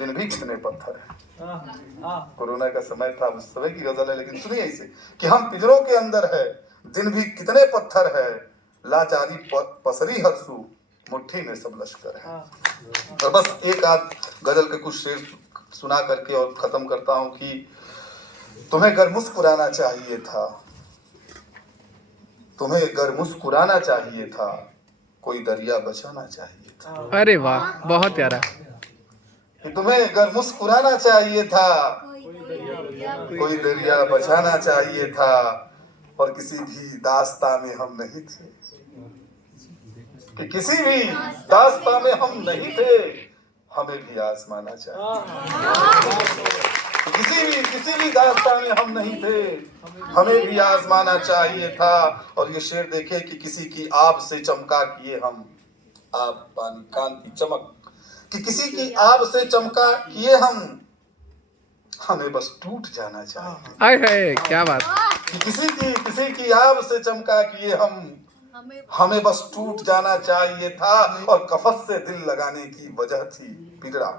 दिन भी कितने पत्थर है। कोरोना का समय था, उस समय की गजल है, लेकिन सुनिए इसे कि हम पिंजरों के अंदर है, दिन भी कितने पत्थर है, लाचारी पसरी हरसू, मुट्ठी में सब लश्कर है। और बस एक आध गजल के कुछ शेर सुना करके और खत्म करता हूं कि तुम्हें अगर मुस्कुराना चाहिए था, तुम्हें अगर मुस्कुराना चाहिए था, कोई दरिया बचाना चाहिए था। अरे वाह, बहुत प्यारा। कि तुम्हें अगर मुस्कुराना चाहिए था, कोई दरिया बचाना चाहिए था, और किसी भी दास्तां में हम नहीं थे, कि किसी भी दास्तां में हम नहीं थे, हमें भी आजमाना चाहिए। किसी भी दास्तां में हम नहीं थे, हमें भी आजमाना चाहिए था। और ये शेर देखे कि किसी की आब से चमका किए हम, आब पानी कांति चमक, कि किसी की आब से चमका किए हम, हमें बस टूट जाना चाहिए। आए हाय, क्या बात। कि किसी की आब से चमका किए हम, हमें बस टूट जाना चाहिए था। और कफस से दिल लगाने की वजह थी पिंजरा,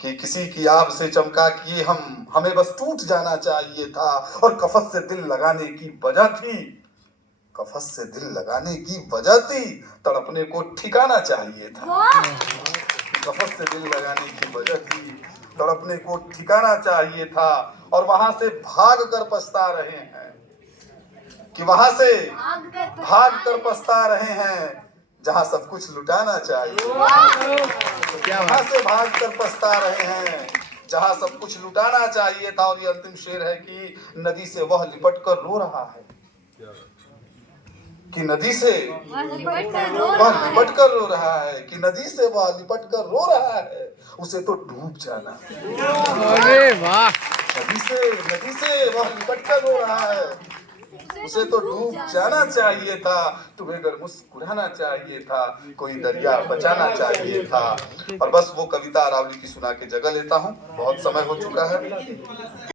कि किसी की आब से चमका किए हम, हमें बस टूट जाना चाहिए था। और कफस से दिल लगाने की वजह थी, कफस से दिल लगाने की वजह थी, तड़पने को ठिकाना चाहिए था। कफस से दिल लगाने की वजह थी, तड़पने को ठिकाना चाहिए था। और वहां से भाग कर पछता रहे हैं, कि वहां से भाग कर पछता रहे हैं, जहां सब कुछ लुटाना चाहिए। वहां से भाग कर पछता रहे हैं, जहां सब कुछ लुटाना चाहिए था। और ये अंतिम शेर है कि नदी से वह लिपट कर रो रहा है, कि नदी से वह लिपट कर रो रहा है, कि नदी से वह लिपट कर रो रहा है, उसे तो डूब जाना। अरे वाह। नदी से वह लिपट कर रो रहा है, उसे तो डूब जाना चाहिए था। तुम्हें अगर मुस्कुराना चाहिए था, कोई दरिया बचाना चाहिए था। और बस वो कविता अरावली की सुना के जगह लेता हूँ, बहुत समय हो चुका है।